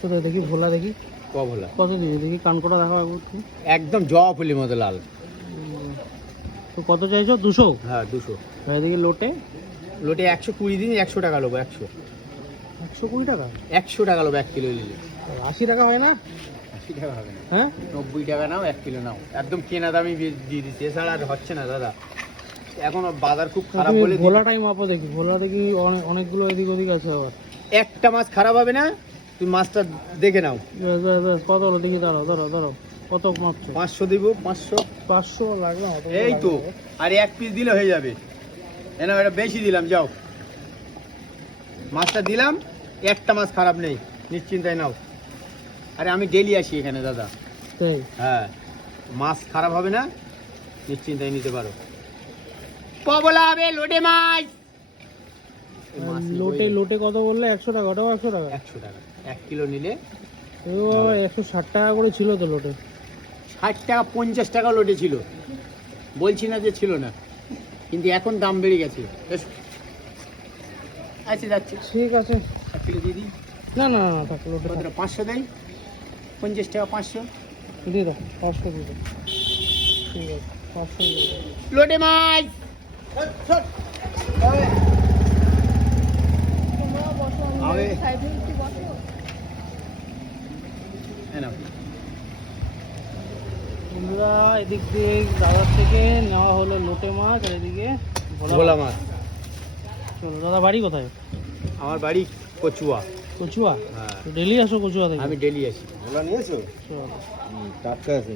কোথায় দেখি ভোলা দেখি ভোলা কত দিয়েছে দেখি কানকোটা দেখাও একবার একটু। একদম জবা ফুলের মতো লাল। তো কত চাইছো 200? হ্যাঁ 200। এদিকে লোটে লোটে 120 দিন 100 টাকা লোবো। 120 টাকা 100 টাকা লোবো 1 কিলো নিলে। 80 টাকা হয় না? 80 টাকা হবে না, হ্যাঁ 90 টাকা নাও, 1 কিলো নাও। একদম কেনা দামই দিয়ে দিচ্ছি, এছাড়া আর হচ্ছে না দাদা। এখন বাজার খুব খারাপ বলে ভোলা টাইম আপো দেখি, ভোলা দেখি অনেকগুলো এদিক ওদিক আছে আবার। একটা মাছ খারাপ হবে না, তুমি মাছটা দেখে নাও। ব্যাস ব্যাস ব্যাস, কত হলো দেখি, ধরো ধরো ধরো, কত মাত্র 500 দিব। 500 লাগবে না? এই তো, আর 1 পিস দিলে হয়ে যাবে। না এটা বেশি দিলাম, যাও মাছটা দিলাম, একটা মাছ খারাপ নেই, নিশ্চিন্তায় নাও। আরে আমি ডেলি আসি এখানে দাদা। তাই? হ্যাঁ, মাছ খারাপ হবে না, নিশ্চিন্তায় নিতে পারো। পবলা হবে লোটে মাছ। লোটে কত বললে? 100 টাকা? ওটাও 100 টাকা? 100 টাকা 1 কিলো নিলে। ও 160 টাকা করে ছিল তো লোটে। 60 টাকা 50 টাকা লোটে ছিল, বলছি না যে ছিল না, কিন্তু এখন দাম বেড়ে গেছে। আচ্ছা যাচ্ছে, ঠিক আছে। 1 কিলো দিয়ে দিই। না না না, থাক লোটে থাক। 500 দেয়, 50 টাকা 500 দিয়ে দাও, 500 দিয়ে দাও। ঠিক আছে, 500 দিয়ে দাও। লোটে মাছ। বন্ধুরা, এদিক দিয়ে দাওয়ার থেকে নেওয়া হলো লোটে মাছ, আর এদিকে ভোলা মাছ। চলো দাদা, বাড়ি কোথায়? আমার বাড়ি কচুয়া। কচুয়া? হ্যাঁ, ডেলি আসো কচুয়া থেকে? আমি ডেলি আসি। ভোলা নিয়েছো? চলো। টাটকা আছে।